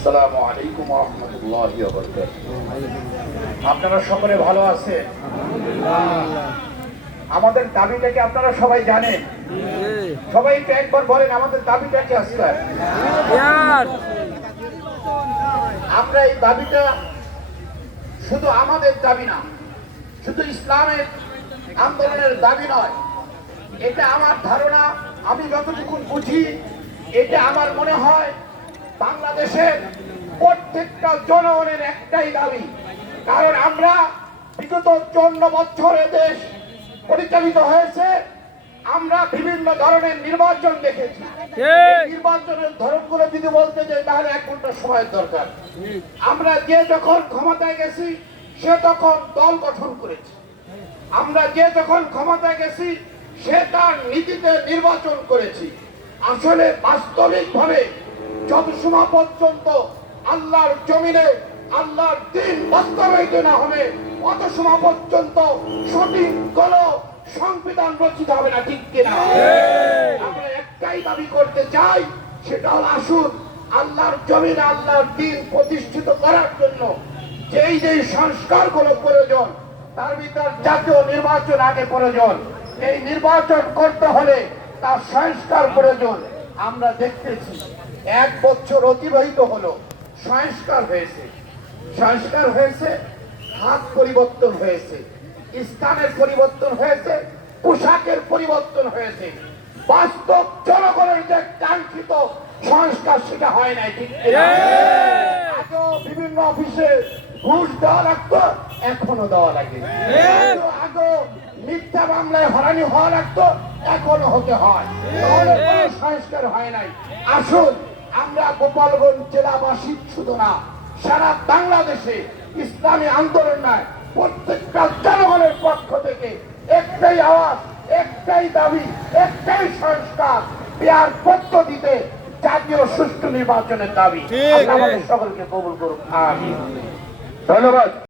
আসসালামু আলাইকুম ওয়া রাহমাতুল্লাহি ওয়া বারাকাতুহু। আপনারা সকলে ভালো আছেন? আমাদের দাবিটাকে আপনারা সবাই জানেন? সবাই একটু একবার বলেন আমাদের দাবিটা কি আছে? আমরা এই দাবিটা শুধু আমাদের দাবি না, শুধু ইসলামের আন্দোলনের দাবি নয়, এটা আমার ধারণা, আমি যতটুকু বুঝি, এটা আমার মনে হয় বাংলাদেশের প্রত্যেকটা জনগণের একটাই দাবি। কারণ আমরা বিগত 54 বছরে দেশ পরিচালিত হয়েছে, আমরা বিভিন্ন ধরনের নির্বাচন দেখেছি। নির্বাচনের ধরনগুলো যদি বলতে যাই তাহলে 1 ঘন্টা সময়ের দরকার। আমরা যে যখন ক্ষমতায় গেছি সে তখন দল গঠন করেছি, আমরা যে যখন ক্ষমতায় গেছি সে তার নীতিতে নির্বাচন করেছি। আসলে বাস্তবিকভাবে যত সময় পর্যন্ত আল্লাহর জমিনে আল্লাহর দ্বীন বাস্তবায়িত না হবে অত সময় পর্যন্ত সঠিক কোন সংবিধান রচিত হবে না, ঠিক কিনা? আমরা একটাই দাবি করতে চাই, সেটা হল আসুন আল্লাহর জমিনে আল্লাহর দ্বীন প্রতিষ্ঠিত করার জন্য যেই যেই সংস্কারগুলো প্রয়োজন, তার ভিতর জাতীয় নির্বাচন আগে প্রয়োজন। এই নির্বাচন করতে হলে তার সংস্কার প্রয়োজন। আমরা দেখতেছি 1 বছর অতিবাহিত হলো, সংস্কার হয়েছে, সংস্কার হয়েছে, হাত পরিবর্তন হয়েছে, স্থানের পরিবর্তন হয়েছে, পোশাকের পরিবর্তন হয়েছে। বাস্তব জনগণের যে কাঙ্ক্ষিত সংস্কার সেটা হয় নাই, ঠিক কিনা? আগেও বিভিন্ন অফিসে ঘুষ দেওয়া লাগতো, এখনো দেওয়া লাগে। আগেও মিথ্যা মামলায় হয়রানি হওয়া লাগতো, এখনো হতে হয়। তাহলে কোনো সংস্কার হয় নাই। আসুন আমরা গোপালগঞ্জ জেলাবাসী শুধু না, সারা বাংলাদেশে ইসলামী আন্দোলন নয়, প্রত্যেকটা জনগণের পক্ষ থেকে একটাই আওয়াজ, একটাই দাবি, একটাই সংস্কার, পেয়ার পদ্ধতিতে জাতীয় সুষ্ঠু নির্বাচনের দাবি। আল্লাহ আমাদের সকলকে কবুল করুন, আমিন। ধন্যবাদ।